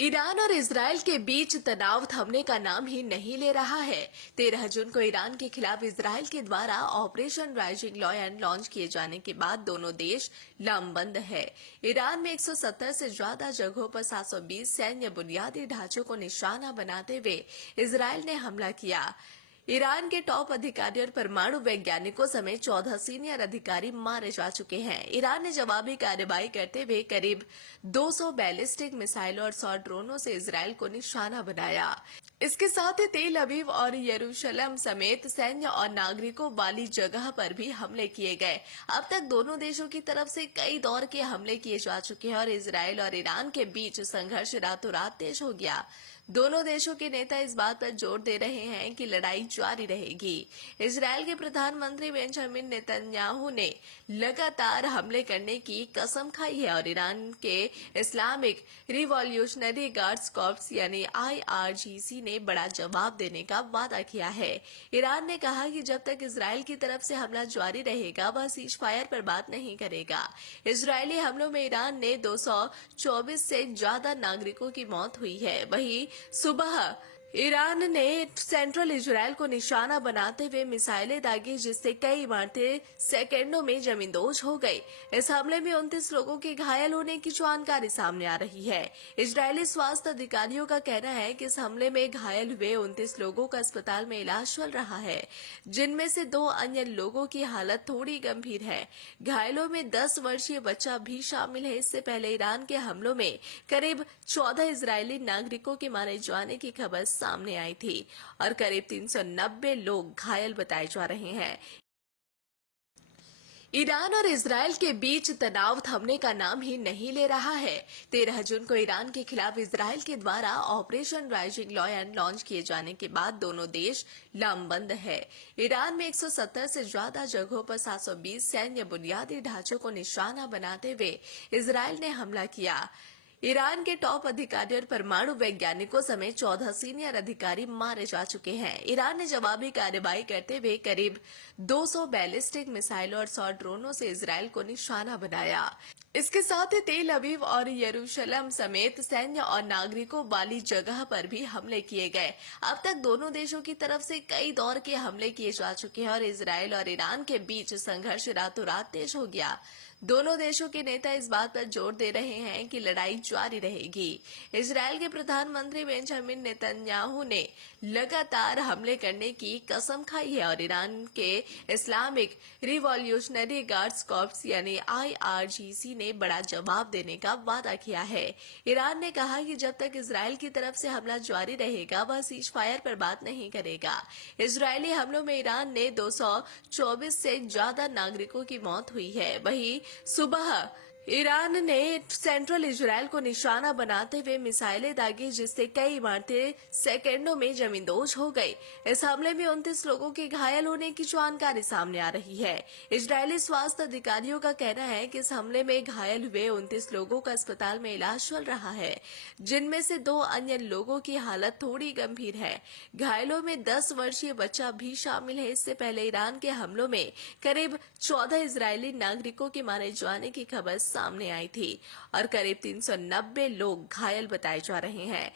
Iran और Israel के बीच तनाव थमने का नाम ही नहीं ले रहा है। 13 जून को ईरान के खिलाफ इजराइल के द्वारा ऑपरेशन राइजिंग लॉयन लॉन्च किए जाने के बाद दोनों देश लामबंद है। ईरान में 170 से ज्यादा जगहों पर 720 सैन्य बुनियादी ढांचों को निशाना बनाते हुए इजराइल ने हमला किया। ईरान के टॉप अधिकारी और परमाणु वैज्ञानिकों समेत 14 सीनियर अधिकारी मारे जा चुके हैं। ईरान ने जवाबी कार्रवाई करते हुए करीब 200 बैलिस्टिक मिसाइलों और 100 ड्रोनों से इजराइल को निशाना बनाया। इसके साथ ही तेल अवीव और यरूशलेम समेत सैन्य और नागरिकों वाली जगह पर भी हमले किए गए। अब तक दोनों देशों की तरफ से कई दौर के हमले किए जा चुके हैं और इजराइल और ईरान के बीच संघर्ष रातों रात तेज हो गया। दोनों देशों के नेता इस बात पर जोर दे रहे हैं कि लड़ाई जारी रहेगी। इजराइल के प्रधानमंत्री बेंजामिन नेतन्याहू ने लगातार हमले करने की कसम खाई है और ईरान के इस्लामिक रिवॉल्यूशनरी गार्ड्स कॉर्प्स यानी IRGC ने बड़ा जवाब देने का वादा किया है। ईरान ने कहा कि जब तक इजराइल की तरफ से हमला जारी रहेगा वह सीज फायर पर बात नहीं करेगा। इजरायली हमलों में ईरान ने 224 से ज्यादा नागरिकों की मौत हुई है। वहीं सुबह ईरान ने सेंट्रल इजराइल को निशाना बनाते हुए मिसाइलें दागी, जिससे कई इमारतें सेकंडों में जमींदोज हो गई। इस हमले में 29 लोगों के घायल होने की जानकारी सामने आ रही है। इजरायली स्वास्थ्य अधिकारियों का कहना है कि इस हमले में घायल हुए 29 लोगों का अस्पताल में इलाज चल रहा है, जिनमें से 2 अन्य लोगों की हालत थोड़ी गंभीर है। घायलों में 10 वर्षीय बच्चा भी शामिल है। इससे पहले ईरान के हमलों में करीब 14 इजरायली नागरिकों के मारे जाने की खबर सामने आई थी और करीब 390 लोग घायल बताए जा रहे हैं। ईरान और इजराइल के बीच तनाव थमने का नाम ही नहीं ले रहा है। 13 जून को ईरान के खिलाफ इजराइल के द्वारा ऑपरेशन राइजिंग लॉयन लॉन्च किए जाने के बाद दोनों देश लामबंद है। ईरान में 170 से ज्यादा जगहों पर 720 सैन्य बुनियादी ढांचों को निशाना बनाते हुए इजराइल ने हमला किया। ईरान के टॉप अधिकारी और परमाणु वैज्ञानिकों समेत 14 सीनियर अधिकारी मारे जा चुके हैं। ईरान ने जवाबी कार्रवाई करते हुए करीब 200 बैलिस्टिक मिसाइलों और 100 ड्रोनों से इजराइल को निशाना बनाया। इसके साथ ही तेल अवीव और यरूशलेम समेत सैन्य और नागरिकों वाली जगह पर भी हमले किए गए। अब तक दोनों देशों की तरफ से कई दौर के हमले किए जा चुके हैं और इजराइल और ईरान के बीच संघर्ष रातों रात तेज हो गया। दोनों देशों के नेता इस बात पर जोर दे रहे हैं कि लड़ाई जारी रहेगी। इजराइल के प्रधानमंत्री बेंजामिन नेतन्याहू ने लगातार हमले करने की कसम खाई है और ईरान के इस्लामिक रिवॉल्यूशनरी गार्ड्स कॉर्प्स यानी IRGC ने बड़ा जवाब देने का वादा किया है। ईरान ने कहा कि जब तक इजराइल की तरफ से हमला जारी रहेगा वह सीज फायर पर बात नहीं करेगा। इजरायली हमलों में ईरान ने 224 से ज्यादा नागरिकों की मौत हुई है। वहीं सुबह ईरान ने सेंट्रल इजराइल को निशाना बनाते हुए मिसाइलें दागी, जिससे कई इमारतें सेकंडों में जमींदोज हो गई। इस हमले में 29 लोगों के घायल होने की जानकारी सामने आ रही है। इजरायली स्वास्थ्य अधिकारियों का कहना है कि इस हमले में घायल हुए 29 लोगों का अस्पताल में इलाज चल रहा है, जिनमें से 2 अन्य लोगों की हालत थोड़ी गंभीर है। घायलों में 10 वर्षीय बच्चा भी शामिल है। इससे पहले ईरान के हमलों में करीब 14 इजरायली नागरिकों के मारे जाने की खबर सामने आई थी और करीब 390 लोग घायल बताए जा रहे हैं।